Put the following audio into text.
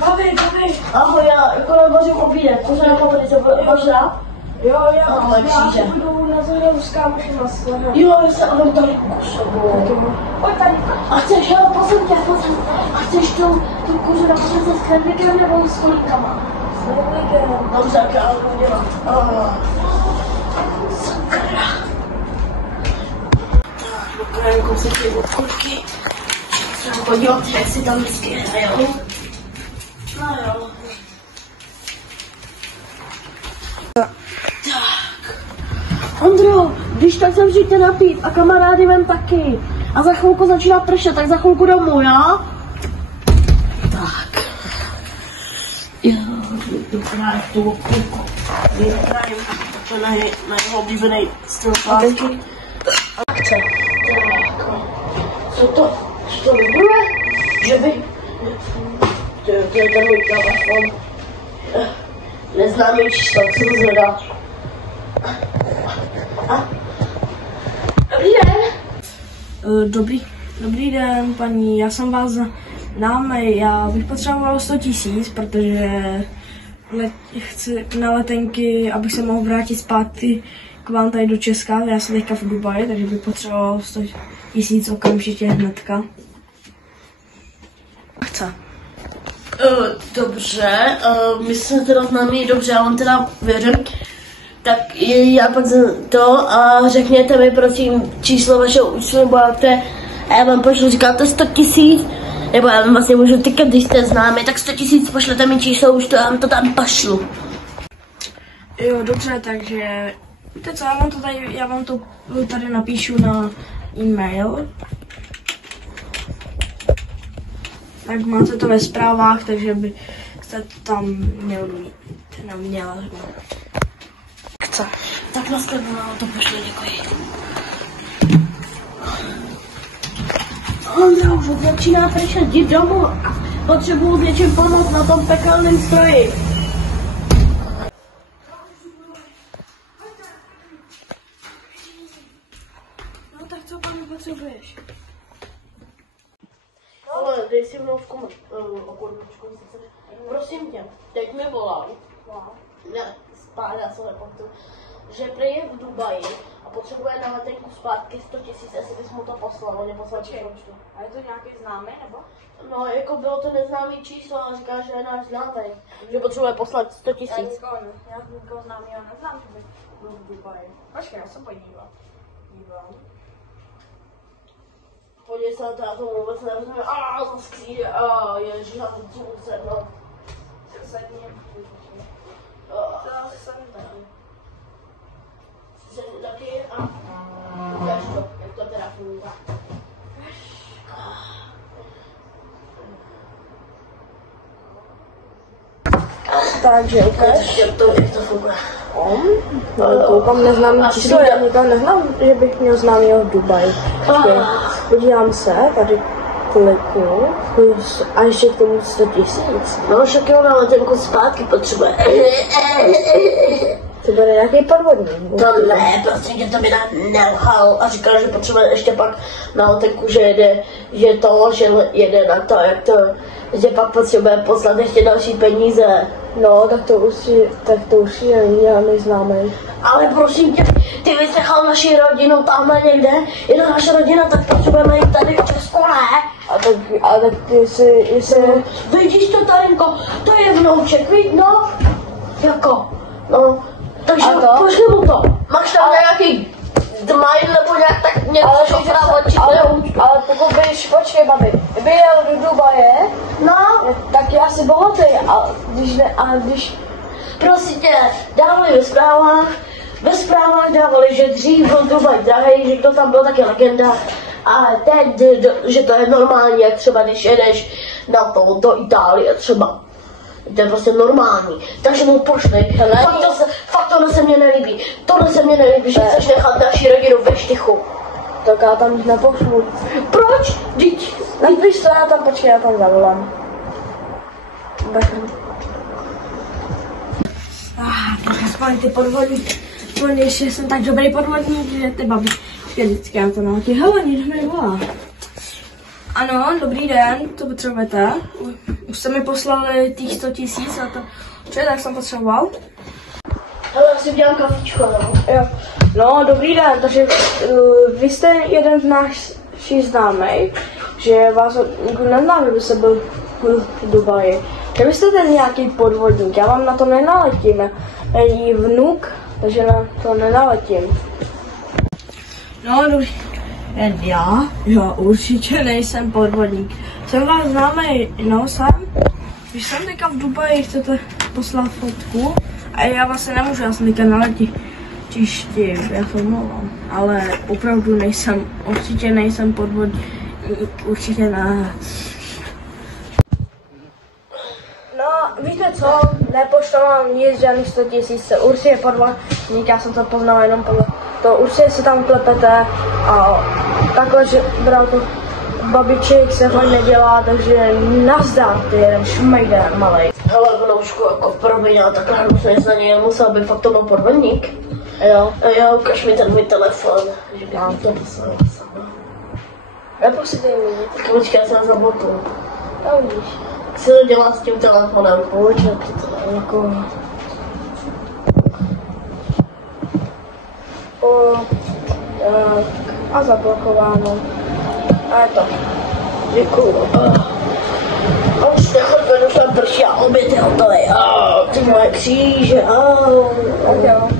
Babi. Ahoj, já jako vařím obídek, to znamená paprice, máš rád? Jo, já budu na zhledu s kámošem na skleně. Jo, já se ahoj tady kušovu. Pojď tady. A chceš, ale pozor tě, a chceš tu kuřu na paprice s kremlíkem nebo s kolíkama? S kremlíkem. Dobře, tak já to udělám. Sakra. Tak, pokrajím kousek ty obchodky. Třeba podívat, jak si tam vždycky hrajou. No jo. Tak. Ondro, když tak se přijďte napít a kamarády vem taky. A za chvilku začíná pršet, tak za chvilku domů, jo? Tak. Jo, vypadá tu obchodku. Vypadám to na jeho oblíbený styl pásky. Akce. Tak. Co to vybude? Že by... To je ten můj telefon. Neznámý číslo, co to zvedá. Dobrý den. Dobrý den, paní, já jsem vás já bych potřeboval 100 000, protože chci na letenky, abych se mohl vrátit zpátky k vám tady do Česka, já jsem teďka v Dubaji, takže bych potřeboval 100 000 okamžitě hnedka. Chce. Dobře, my jsme teda známí dobře, já vám teda věřím. Tak já pak to a řekněte mi prosím číslo vašeho účtu, nebo jak to je, a já vám pošlu, říkáte 100 000, nebo já vám vlastně můžu tykat, když jste známi, tak 100 000 pošlete mi číslo účtu a já vám to tam pošlu. Jo, dobře, takže víte co, já vám to tady napíšu na e-mail. Tak máte to ve zprávách, takže byste tam měla. Chce. Tak nashledanou, to pošle, děkuji. Ondra, už začíná pršet, jdi domů. Potřebuju s něčím pomoct na tom pekelném stroji. No tak co, pane, potřebuješ? Ale dej si mnou okurvičku. Prosím tě, teď mi volal. Ne, já se nepamatuju. Že prý je v Dubaji a potřebuje na letenku zpátky 100 000, jestli bys mu to poslal, on je poslal číslo. A je to nějaký známý, nebo? No, jako bylo to neznámý číslo a říká, že je náš známý, že potřebuje poslat 100 000. Já nikoho známého neznám, že bych byl v Dubaji. Počkej, já se podívám. Podívej se na to, já tomu vůbec nerozumím. Za skříně, ježiš, já to chci usednout. Sedni. Sedni taky. Sedni taky a ukáž to, jak to teda funguje. Takže ukáž. Jak to funguje. Koukám neznámý číslo, já nikoho neznám, že bych měl známýho v Dubaji. Podívám se, tady kliku, a ještě k tomu 100 000. No, však jo, na letenku zpátky potřebuje. To bude nějaký podvodník. To ne, prostě mě to by nelhal a říkal, že potřebuje ještě pak na letenku, že jede na to, jak to, že pak potřebuje poslat ještě další peníze. No, tak to už je neznámý. Ale prosím tě, ty bys nechal naši rodinu tamhle někde, je to naše rodina, tak potřebujeme jít tady v Česku, ne? A tak jestli... Vidíš to, Tarinko, to je vnouček, víš, no? Jako, no, takže pošli mu to. Máš tam nějaký dmail nebo nějak tak něco ale pokud bys, počkej, babi, kdyby jel do Dubaje, no, tak já si bohatý, a když... Prosím tě, dávali ve zprávách dávali, že dřív byl Dubaj drahej, že to tam bylo taky legenda, ale teď, že to je normální, jak třeba když jedeš na to do Itálie třeba. To je prostě normální, takže mu pošli. Fakt tohle se mně nelíbí. Tohle se mně nelíbí, že chceš nechat naši rodinu ve štychu. Tak já tam nepošlu. Proč? Vždyť. Napiš to, já tam počkej, já tam zavolám. Tak aspoň ty podvodník. Ještě jsem tak dobrý podvodník, že ty babi. Vždycky já to naučí. Hele, někdo mi volá. Ano, dobrý den, co potřebujete? jste mi poslali těch 100 000 a to, čo je, tak jsem potřeboval. Ale si udělám kafičko, no. Jo. No, dobrý den, takže vy jste jeden z našich známých, že vás nikdo nezná, že byste byl v Dubaji. Že byste ten nějaký podvodník, já vám na to nenaletím. Jí vnuk, takže na to nenaletím. No, dobrý. Jen já? Já určitě nejsem podvodník. Jsem vás známý nosem. Když jsem teďka v Dubaji, chcete poslat fotku a já vlastně nemůžu, já jsem teďka na letišti, já to omlouvám. Ale opravdu nejsem, určitě nejsem podvodník, určitě ne. No, víte co, nepošlu vám nic, žádných 100 000, určitě podvodník, já jsem to poznal jenom podle to, určitě se tam klepete a takhle, že bral to babiček se fakt nedělá, takže nazdar, ty jeden šmejder malej. Hele, vnoučku, jako promiň, ale takhle hnusně za něj musel být fakt to byl podvodník. Jo. Jo, ukaž mi ten můj telefon, že bych mi to poslal sama. Neposídej mi. Tak počkej, já jsem zablokuju. To vidíš. Jak se to dělá s tím telefonem? Počkej, to Jako... A zablokováno. A je to. děkuju. A už nechoď, došla prší a oběd je hotový. Ty moje kříže. Tak jo.